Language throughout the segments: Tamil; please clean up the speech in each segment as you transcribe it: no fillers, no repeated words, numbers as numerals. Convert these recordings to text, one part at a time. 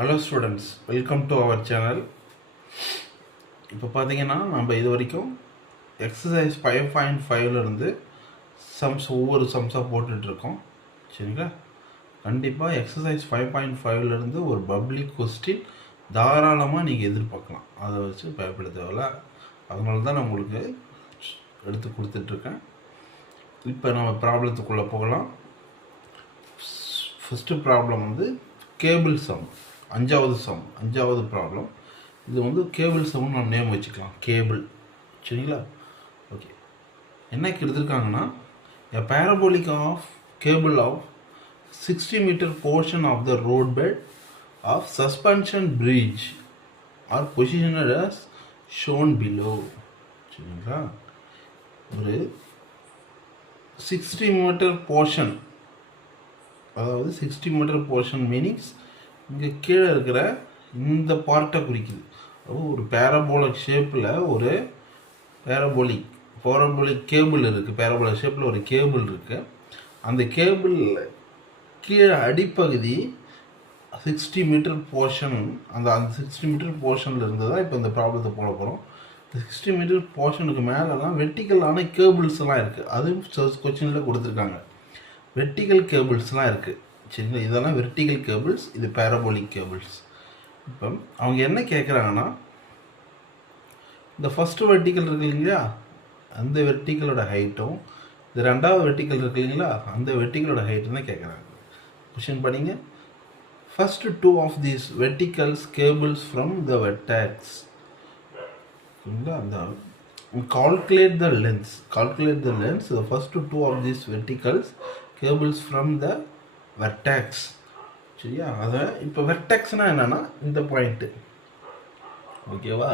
Hello students, welcome to our channel. இப்போ பார்த்தீங்கன்னா நம்ம இது வரைக்கும் எக்ஸசைஸ் 5.5லேருந்து ஒவ்வொரு சம்ஸாக போட்டுட்ருக்கோம். சரிங்களா? கண்டிப்பாக எக்ஸசைஸ் 5.5லேருந்து ஒரு பப்ளிக் கொஸ்டின் தாராளமாக நீங்கள் எதிர்பார்க்கலாம். அதை வச்சு பயப்பட தேவையில்ல. அதனால தான் நான் உங்களுக்கு எடுத்து கொடுத்துட்ருக்கேன். இப்போ நம்ம ப்ராப்ளத்துக்குள்ளே போகலாம். First problem cable sum. அஞ்சாவது ப்ராப்ளம். இது கேபிள் சம்னு நம்ம நேம் வச்சுக்கலாம், கேபிள். சரிங்களா? ஓகே. என்ன எடுத்திருக்காங்கன்னா, a parabolic of cable of 60 meter portion of the roadbed of suspension bridge are positioned as shown below. சரிங்களா? ஒரு 60 மீட்டர் போர்ஷன், அதாவது 60 மீட்டர் போர்ஷன் மீனிங்ஸ் இங்கே கீழே இருக்கிற இந்த பார்ட்டை குறிக்குது. ஒரு பேரபோலிக் ஷேப்பில் ஒரு பேரபோலிக் கேபிள் இருக்குது. பேரபோலிக் ஷேப்பில் ஒரு கேபிள் இருக்குது. அந்த கேபிள் கீழே அடிப்பகுதி 60 மீட்டர் போர்ஷன், அந்த 60 மீட்டர் போர்ஷனில் இருந்து தான் இப்போ இந்த ப்ராப்ளத்தை போட போகிறோம். இந்த 60 மீட்டர் போர்ஷனுக்கு மேலெலாம் வெர்டிக்கலான கேபிள்ஸ்லாம் இருக்குது. அதுவும் கொஸ்டினில் கொடுத்துருக்காங்க. வெர்டிக்கல் கேபிள்ஸ்லாம் இருக்குது. சரிங்களா? இதெல்லாம் வெர்டிக்கல் கேபிள்ஸ், இது பேரபோலிக் கேபிள்ஸ். இப்போ அவங்க என்ன கேட்குறாங்கன்னா, இந்த ஃபஸ்ட்டு வெர்டிக்கல் இருக்கு இல்லைங்களா, அந்த வெர்டிக்கலோட ஹைட்டும் இது ரெண்டாவது வெர்டிக்கல் இருக்கு இல்லைங்களா, அந்த வெர்டிக்கலோட ஹைட்டும் தான் கேட்குறாங்க. கொஷின் படிங்க. First two of these verticals cables from the vertex. அந்த calculate the length, the first two of these verticals cables from the vertex. சரியா? அதை இப்போ வெர்டெக்ஸ்னால் என்னென்னா இந்த பாயிண்ட்டு. ஓகேவா?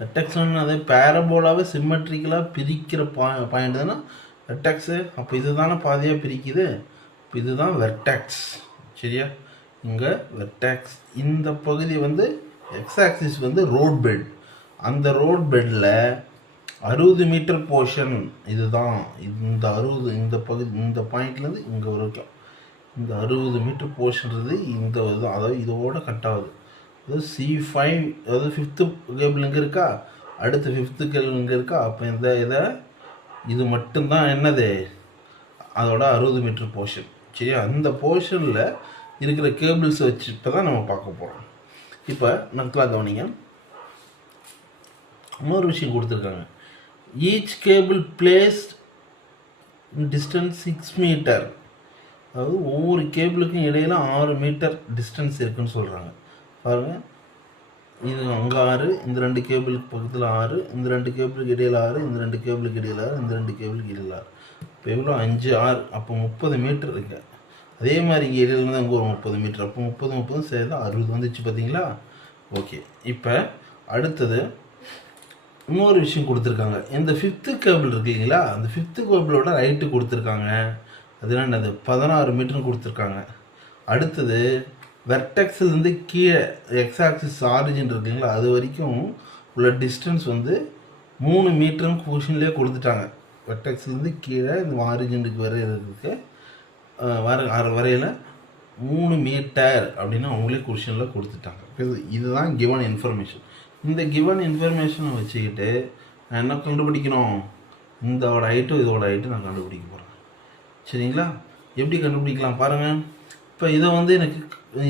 வெர்டெக்ஸ்னால் அது பேரபோலாவே சிம்மெட்ரிக்கலாக பிரிக்கிற பாயிண்ட் தானே வெர்டெக்ஸு. அப்போ இது தானே பாதியாக பிரிக்குது. இப்போ இதுதான் வெர்டெக்ஸ். சரியா? இங்கே வெர்டெக்ஸ். இந்த பகுதி எக்ஸ் ஆக்சிஸ் ரோட் பெட். அந்த ரோட் பெட்டில் 60 மீட்டர் போர்ஷன் இதுதான். இந்த 60, இந்த பகுதி, இந்த பாயிண்ட்லேருந்து இங்கே வரைக்கும் இந்த 60 மீட்டர் போர்ஷன்றது இந்த இதுதான். அதாவது இதோட கட் ஆகுது. அதாவது C5, அதாவது 5th கேபிள் இங்கே இருக்கா, அடுத்து 5th கேபிள் இங்கே இருக்கா. அப்போ இது மட்டும்தான் என்னது, அதோட 60 மீட்டர் போர்ஷன். சரியா? அந்த போர்ஷனில் இருக்கிற கேபிள்ஸை வச்சு இப்போ தான் நம்ம பார்க்க போகிறோம். இப்போ நக்கலா கவனிங்க. இன்னொரு விஷயம் கொடுத்துருக்காங்க. Each cable placed distance 6 metre. அதாவது ஒவ்வொரு கேபிளுக்கும் இடையில் 6 மீட்டர் டிஸ்டன்ஸ் இருக்குதுன்னு சொல்கிறாங்க. பாருங்கள், இது அங்கே 6, இந்த 2 கேபிளுக்கு பக்கத்தில் 6, இந்த 2 கேபிளுக்கு இடையில் 6, இந்த 2 கேபிளுக்கு இடையில் 6, இந்த 2 கேபிளுக்கு இடையில் 6. இப்போ எவ்வளோ? 5, 6. அப்போ 30 மீட்டர் இருக்கு. அதே மாதிரி இங்கே இடையில இருந்தால் இங்கே ஒரு 30 மீட்டர். அப்போ 30 சேர்ந்து 60 வந்துச்சு. பார்த்தீங்களா? ஓகே. இப்போ அடுத்தது இன்னொரு விஷயம் கொடுத்துருக்காங்க. இந்த 5th கேபிள் இருக்கு இல்லைங்களா, அந்த 5th கேபிளோட ஹைட்டு கொடுத்துருக்காங்க. அது என்னது, 16 மீட்டர்னு கொடுத்துருக்காங்க. அடுத்தது வெர்டெக்ஸ்லேருந்து கீழே எக்ஸ் ஆக்சிஸ் ஆரிஜின் இருக்குங்களா, அது வரைக்கும் உள்ள டிஸ்டன்ஸ் 3 மீட்டர்னு கொஷின்லேயே கொடுத்துட்டாங்க. வெர்டெக்ஸ்லேருந்து கீழே இந்த ஆரிஜினுக்கு வரையிறதுக்கு வரையில் 3 மீட்டர் அப்படின்னு அவங்களே கொஷினில் கொடுத்துட்டாங்க. இதுதான் கிவன் இன்ஃபர்மேஷன். இந்த கிவன் இன்ஃபர்மேஷனை வச்சுக்கிட்டு நான் என்ன கண்டுபிடிக்கணும், இதோட ஹைட்டும் இதோட ஹைட்டும் நான் கண்டுபிடிக்க போகிறேன். சரிங்களா? எப்படி கண்டுபிடிக்கலாம் பாருங்கள். இப்போ இதை எனக்கு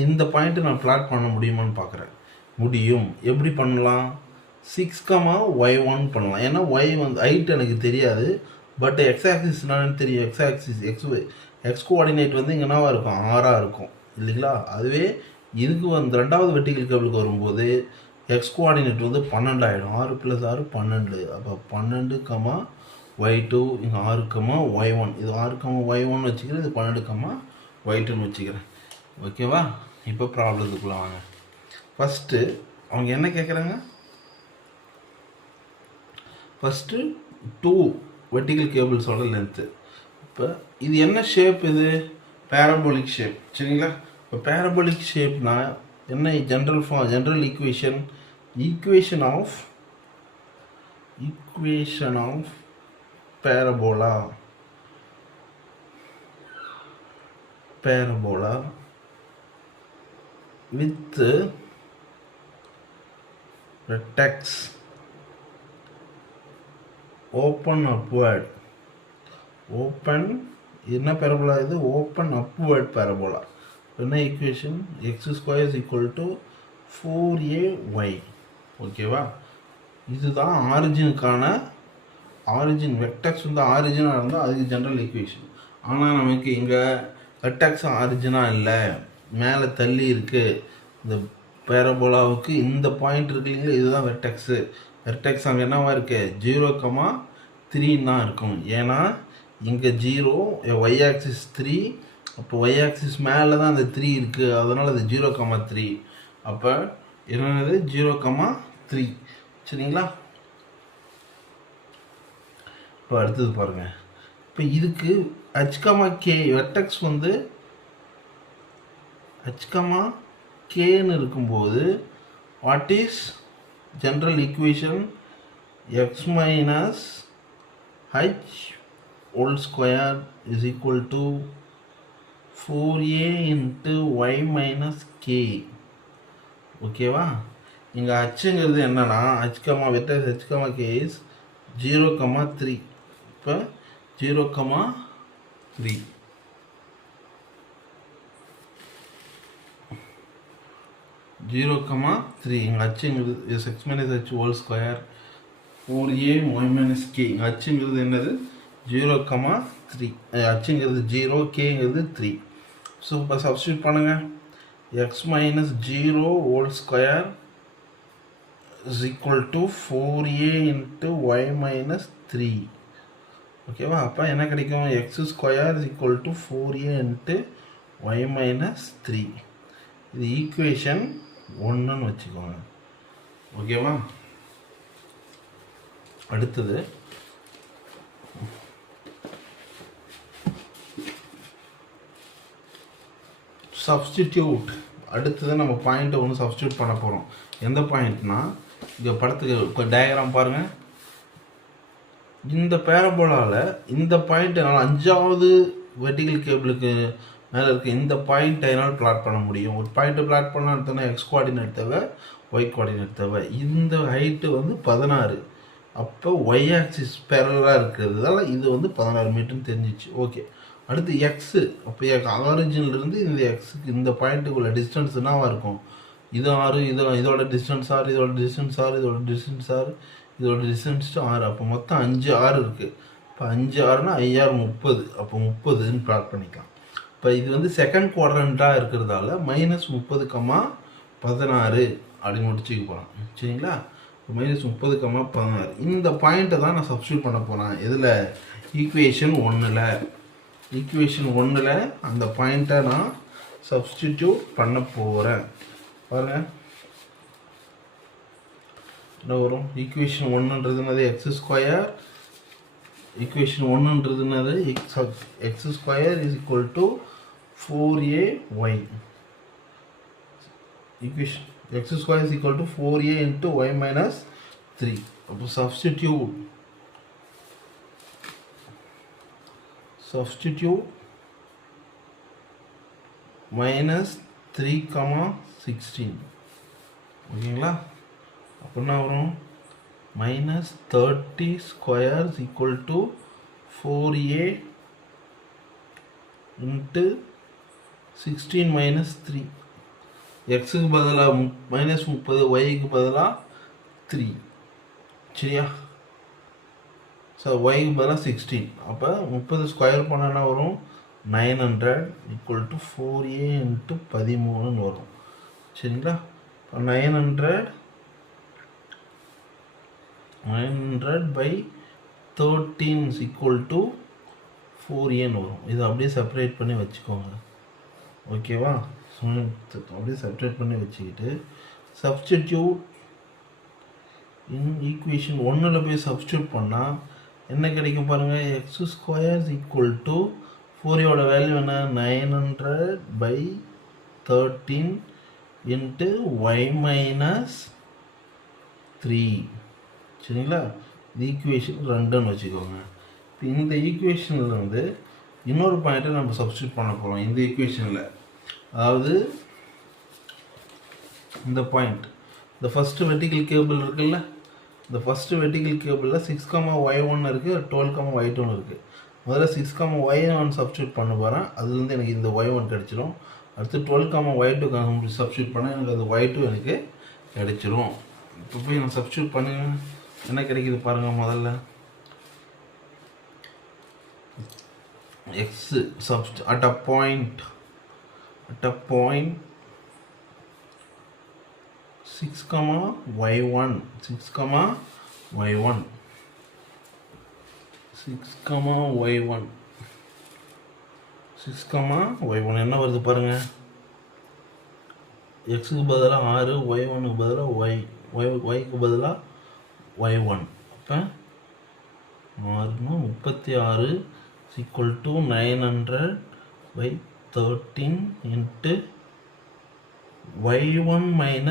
இந்த பாயிண்ட்டை நான் பிளாட் பண்ண முடியுமான்னு பார்க்குறேன். முடியும். எப்படி பண்ணலாம்? 6,y1 பண்ணலாம். ஏன்னா ஒய் ஹைட் எனக்கு தெரியாது, பட் எக்ஸ் ஆக்சிஸ் என்னன்னு தெரியும். எக்ஸ் ஆக்சிஸ் எக்ஸ் கோஆர்டினேட் இங்கே என்னவாக இருக்கும், 6ஆக இருக்கும் இல்லைங்களா. அதுவே இதுக்கு ரெண்டாவது வெர்டிக்கல் கேபிளுக்கு வரும்போது எக்ஸ் கோஆர்டினேட் 12 ஆகிடும். 6 + 6 12. அப்போ 12, y2 இங்கே 6, y1. இது 6, y1 வச்சுக்கிறேன். இது 12, y2ன்னு வச்சுக்கிறேன். ஓகேவா? இப்போ ப்ராப்ளத்துக்குள்ளே வாங்க. ஃபஸ்ட்டு அவங்க என்ன கேட்குறாங்க, ஃபஸ்ட்டு 2 வெர்டிக்கல் கேபிள்ஸோட லென்த்து. இப்போ இது என்ன ஷேப், இது பேரபோலிக் ஷேப். சரிங்களா? இப்போ பேரபோலிக் ஷேப்னா என்ன? General equation of parabola with vertex open upward. Open என்ன parabola இது? Open upward parabola. என்ன equation? X square is equal to 4ay. ஓகேவா? இதுதான் ஆரிஜினுக்கான ஆரிஜின். வெக்டர்ஸ் வந்து ஆரிஜினாக இருந்தால் அதுக்கு ஜென்ரல் ஈக்குவேஷன். ஆனால் நமக்கு இங்கே வெக்டர்ஸ் ஆரிஜினாக இல்லை, மேலே தள்ளி இருக்குது. இந்த பேரபோலாவுக்கு இந்த பாயிண்ட் இருக்கு இல்லைங்களா, இதுதான் வெர்டெக்ஸு. வெர்டெக்ஸ் அங்கே என்னவா இருக்குது? 0,3 தான் இருக்கும். ஏன்னா இங்கே 0, ஒய் ஆக்சிஸ் 3, அப்போ ஒய் ஆக்சிஸ் மேலே தான் அந்த 3 இருக்குது. அதனால் அது 0,3. அப்போ என்னது? 0,3. சரிங்களா? இப்போ அடுத்தது பாருங்கள். இப்போ இதுக்கு h,k வெர்டெக்ஸ் வந்து h,kன்னு இருக்கும்போது what is general equation? x minus h whole square is equal to 4a into y minus k. ஓகேவா? இங்கே ஹச்சுங்கிறது என்னன்னா வெர்டெக்ஸ் h,k இஸ் 0,3. இப்போ 0,3 0,3 இங்கே ஹச்சுங்கிறது is x minus h whole square 4a y minus k. இங்கே ஹச்சுங்கிறது என்னது? 0,3. ஹச்சுங்கிறது 0, கேங்கிறது 3. ஸோ இப்போ சப்ஸ்டியூட் பண்ணுங்கள். x minus 0 whole square is equal to 4a into y minus 3. ஓகேவா? அப்போ என்ன கிடைக்கும்? x square is equal to 4a into y minus 3. இது ஈக்குவேஷன் 1ன்னு வச்சுக்கோங்க. ஓகேவா? அடுத்தது சப்ஸ்டிடியூட். அடுத்தது நம்ம பாயிண்ட்டை ஒன்று சப்ஸ்டியூட் பண்ண போகிறோம். எந்த பாயிண்ட்னா, இங்கே படத்துக்கு டயக்ராம் பாருங்கள். இந்த பேரபோலாவில் இந்த பாயிண்ட் என்னால் 5வது வெர்டிகல் கேபிளுக்கு மேலே இருக்க இந்த பாயிண்ட் என்னால் பிளாட் பண்ண முடியும். ஒரு பாயிண்ட்டை பிளாட் பண்ண எடுத்தோன்னா எக்ஸ் கோஆர்டினேட் தேவை, ஒய் கோஆர்டினேட் தேவை. இந்த ஹைட்டு வந்து 16. அப்போ ஒய் ஆக்சிஸ் பேரலாக இருக்கிறதுனால இது வந்து 16 மீட்டர்னு தெரிஞ்சிச்சு. ஓகே. அடுத்து எக்ஸு. அப்போ ஆரிஜின்லேருந்து இந்த எக்ஸுக்கு இந்த பாயிண்ட்டுக்குள்ள டிஸ்டன்ஸ் என்னவாக இருக்கும்? இது 6, இதோட டிஸ்டன்ஸ் 6, இதோட டிஸ்டன்ஸ் 6, இதோட டிஸ்டன்ஸ் 6, இதோட டிஸ்டன்ஸ் 6. அப்போ மொத்தம் 5 6 இருக்குது. இப்போ 5 6னா 5 6 30. அப்போ 30ன்னு பிளாட் பண்ணிக்கலாம். இப்போ இது வந்து செகண்ட் குவாட்ரண்ட்டாக இருக்கிறதால -30,16 அப்படின்னு முடிச்சுக்க போகலாம். சரிங்களா? -30,16. இந்த பாயிண்ட்டை தான் நான் சப்ஸ்டியூட் பண்ண போகிறேன். இதில் ஈக்குவேஷன் 1ல் அந்த பாயிண்ட்டை நான் சப்ஸ்டிடியூட் பண்ண போகிறேன். பாருங்கள் என்ன வரும்? ஈக்குவேஷன் 1ன்றதுனது எக்ஸ் ஸ்கொயர். ஈக்குவேஷன் 1ன்றதுனது X square is equal to 4ay. Equation X square is equal to 4a into Y minus 3. அப்போ சப்ஸ்டிடியூட் -3,16. ஓகேங்களா? அப்படின்னா வரும் -30 square is equal to 4a into 16 minus 3. எக்ஸுக்கு பதிலாக -30, ஒய்க்கு பதிலாக 3. சரியா? ஸோ ஒய்க்கு பதிலாக 16. அப்போ 30 ஸ்கொயர் பண்ணால் வரும் 900 ஈக்குவல் டு 4a இன்ட்டு 13ன்னு வரும். சரிங்களா? இப்போ 900 by 13 is equal to 4aன்னு வரும். இதை அப்படியே செப்பரேட் பண்ணி வச்சுக்கோங்க. ஓகேவா? அப்படியே செப்பரேட் பண்ணி வச்சுக்கிட்டு சப்ஸ்டிடியூட் இன் ஈக்குவேஷன் 1ல் போய் சப்ஸ்டியூட் பண்ணால் என்ன கிடைக்கும் பாருங்கள்? X square is equal to 4a value என்ன? 900 by 13 இன்ட்டு ஒய் மைனஸ் 3. சரிங்களா? இது ஈக்குவேஷன் 2ன்னு வச்சுக்கோங்க. இப்போ இந்த ஈக்குவேஷனில் வந்து இன்னொரு பாயிண்ட்டை நம்ம சப்ஸ்டியூட் பண்ண போகிறோம். இந்த ஈக்குவேஷனில் அதாவது இந்த பாயிண்ட், இந்த ஃபஸ்ட்டு வெர்டிக்கல் கேபிள் இருக்குல்ல, இந்த ஃபஸ்ட்டு வெர்டிக்கல் கேபிளில் 6,y1 இருக்குது, 12,y2 இருக்குது. முதல்ல 6,y1 சப்ஸ்டியூட் பண்ண போகிறேன், அதுலேருந்து எனக்கு இந்த y1 கிடச்சிரும். அடுத்து 12,y2 சப்ஸ்டியூட் பண்ணால் எனக்கு அந்த y2 எனக்கு கிடச்சிரும். இப்போ போய் நான் சப்ஸ்டியூட் பண்ணுங்க, என்ன கிடைக்கிது பாருங்கள். முதல்ல x at a point 6,y1 என்ன வருது பாருங்க. எக்ஸுக்கு பதிலாக 6, y1க்கு பதிலாக yக்கு பதிலாக y1. அப்போ 6 = 900/13 × y1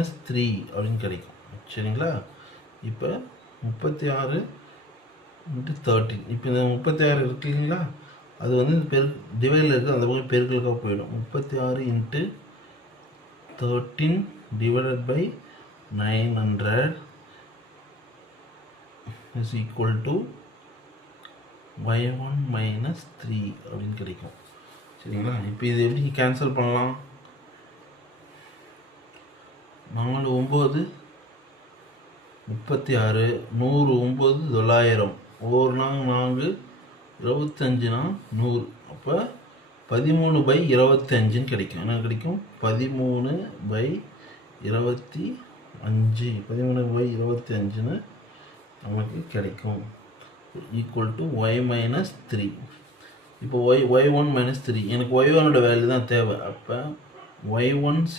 - 3 அப்படின்னு கிடைக்கும். சரிங்களா? இப்போ 36 × 13. இப்போ இந்த 36 இருக்கு இல்லைங்களா, அது வந்து டிவைடில் இருக்குது, அந்த பக்கம் பெருக்கலுக்காக போயிடும். 36 × 13 ÷ 900 = y1 - 3 அப்படின்னு கிடைக்கும். சரிங்களா? இப்போ இது எப்படி கேன்சல் பண்ணலாம்? 4 9 36, 100 9 900, 1 4 25 100. அப்போ 13/25 கிடைக்கும். என்ன கிடைக்கும்? 13/25 நமக்கு கிடைக்கும். = y - 3. இப்போ y1 - 3, எனக்கு y1ஓட வேல்யூ தான் தேவை. அப்போ y1 =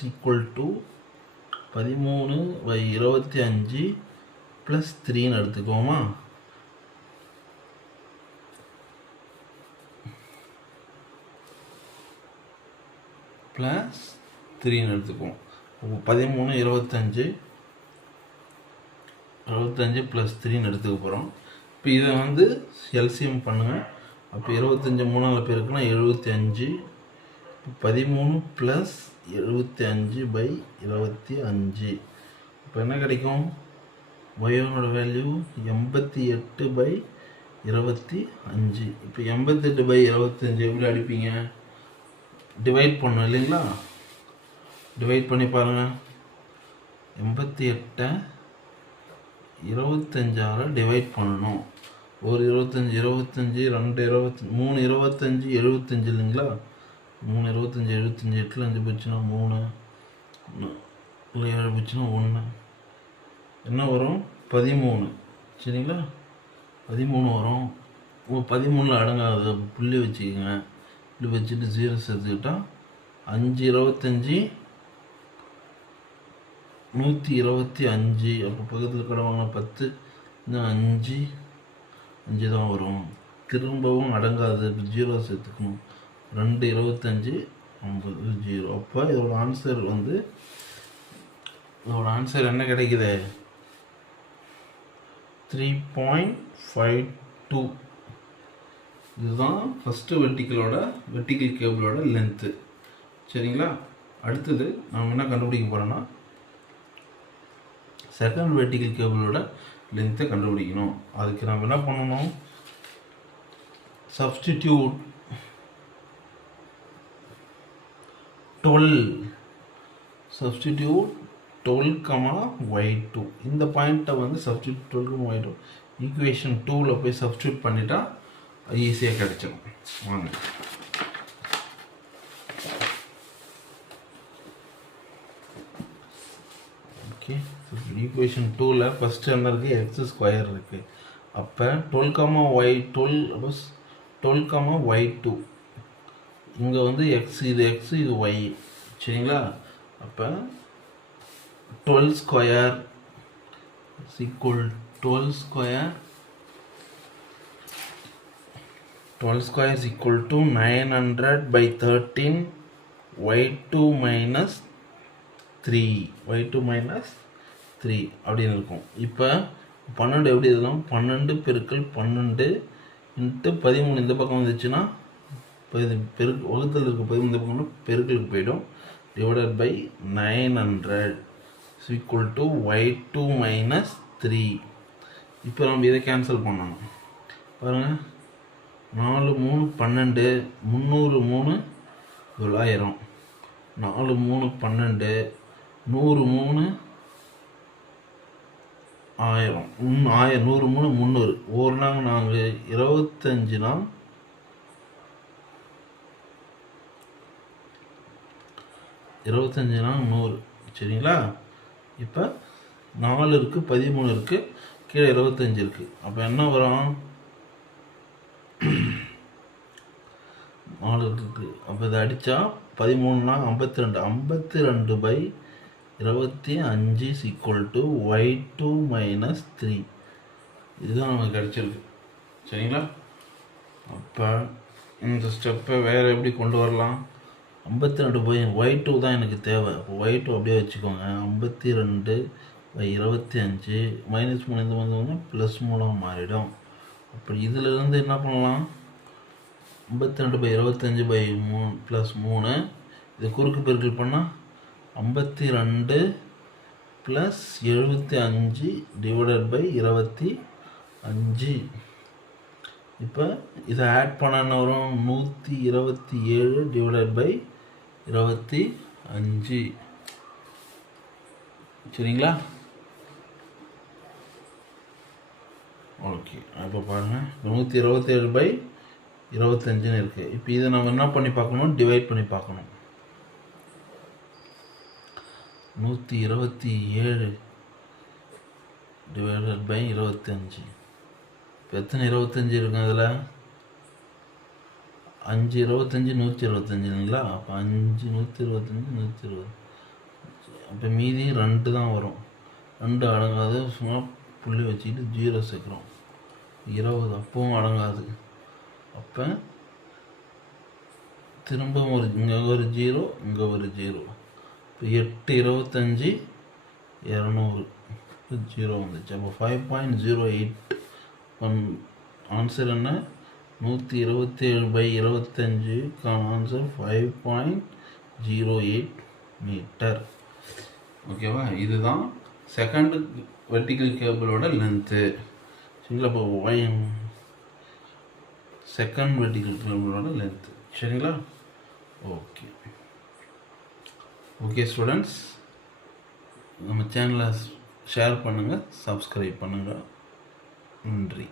13/25 + 3ன்னு எடுத்துக்கோமா. +3ன்னு எடுத்துக்குவோம். 13/25 + 3ன்னு எடுத்துக்க போகிறோம். இப்போ இதை வந்து எல்சிஎம் பண்ணுங்கள். அப்போ 25 3ஆல் பெருக்குனா 75. 13 + 75/25. இப்போ என்ன கிடைக்கும்? y1ஓட வேல்யூ 88/25. இப்போ 88/25 எப்படி அடிப்பீங்க? டிவைட் பண்ணணும் இல்லைங்களா? டிவைட் பண்ணி பாருங்கள். 88 25ஆல் டிவைட் பண்ணணும். ஒரு 25 25, 2 25, 3 25 75 இல்லைங்களா? 3 25 75, 8ல் 5 போச்சுன்னா 3, 7 போச்சுன்னா 1, என்ன வரும்? 13. சரிங்களா? 13 வரும். 13ல் அடங்காது, புள்ளி வச்சுக்கோங்க. புள்ளி வச்சுட்டு 0 சேர்த்துக்கிட்டால் 5 25 125. அப்போ பக்கத்தில் கடை வாங்கினா 10, இன்னும் 5 தான் வரும். திரும்பவும் அடங்காது, 0 சேர்த்துக்கணும். 2 25 50 0. அப்போ இதோட ஆன்சர் என்ன கிடைக்குது? 3.52. இதுதான் ஃபஸ்ட்டு வெர்டிக்கல் கேபிளோட லென்த்து. சரிங்களா? அடுத்தது நம்ம என்ன கண்டுபிடிக்க போகிறோன்னா, செகண்ட் வெர்டிக்கல் கேபிளோட லென்த்தை கண்டுபிடிக்கணும். அதுக்கு நம்ம என்ன பண்ணணும்? Substitute 12,y2. இந்த பாயிண்ட்டை வந்து சப்ஸ்டிடியூட் 12,y2 ஈக்குவேஷன் 2ல் போய் சப்ஸ்டிடியூட் பண்ணிட்டா ஈஸியாக கிடைச்சிடும். வாங்க. ஓகே, ஈக்குவேஷன் 2ல் ஃபஸ்ட்டு என்ன இருக்குது? x² இருக்குது. அப்போ 12,y2 இங்கே வந்து x, இது x, இது y. சரிங்களா? அப்போ 12² = 900/13 y2 - 3 அப்படின்னு இருக்கும். இப்போ 12 எப்படி இதெல்லாம் 12 × 12 × 13 இந்த பக்கம் வந்துச்சுன்னா வகுத்தல் இருக்க 13 இந்த பக்கம் பெருக்கலுக்கு போயிடும். / 900 is equal to y2 minus 3. இப்போ நம்ம இதை கேன்சல் பண்ணணும். பாருங்கள், 4 3 12, 300 3 900, 4 3 12, 100 3 1000, 100 3 300, ஒரு நாள் நாங்கள் 25 நாள் 25 நாள் 100. சரிங்களா? இப்போ 4 இருக்குது, 13 இருக்குது, கீழே 25 இருக்குது. அப்போ என்ன வரும்? 4 இருக்குது. அப்போ இதை அடித்தா 13னா 52, 52/25 is equal to y2 minus 3. இதுதான் நமக்கு கிடச்சிருக்கு. சரிங்களா? அப்போ இந்த ஸ்டெப்பை வேறு எப்படி கொண்டு வரலாம்? 52/y2 தான் எனக்கு தேவை. அப்போ y2 அப்படியே வச்சுக்கோங்க. 52/25 -3 இந்த வந்தோம்னா +3 மாறிடும். அப்படி இதிலிருந்து என்ன பண்ணலாம்? 52/25/3 +3, இது குறுக்கு பெருக்கல் பண்ணால் 52 + 75 /25. இப்போ இதை ஆட் பண்ண என்ன வரும்? 127/25. சரிங்களா? ஓகே, அப்போ பாருங்கள், 127/25 இருக்குது. இப்போ இதை நம்ம என்ன பண்ணி பார்க்கணும்? டிவைட் பண்ணி பார்க்கணும். 127/25. இப்போ எத்தனை 25 இருக்கும் அதில்? 5 25 125 இல்லைங்களா? அப்போ 5 125 120. அப்போ மீதி 2 தான் வரும். 2 அடங்காது. சும்மா புள்ளி வச்சுக்கிட்டு 0 சேர்க்குறோம். 20 அப்பவும் அடங்காது. அப்போ திரும்ப இங்கே ஒரு 0, இங்கே ஒரு 0. இப்போ 8 25 200 0 வந்துச்சு. அப்போ 5.08. ஆன்சர் என்ன? 127/25க்கான ஆன்சர் 5.08 மீட்டர். ஓகேவா? இதுதான் செகண்ட் வெர்டிக்கல் கேபிளோட லென்த்து. சரிங்களா? இப்போ செகண்ட் வெர்டிக்கல் கேபிளோட லென்த்து. சரிங்களா? ஓகே ஓகே ஸ்டூடெண்ட்ஸ், நம்ம சேனலை ஷேர் பண்ணுங்கள், சப்ஸ்கிரைப் பண்ணுங்கள். நன்றி.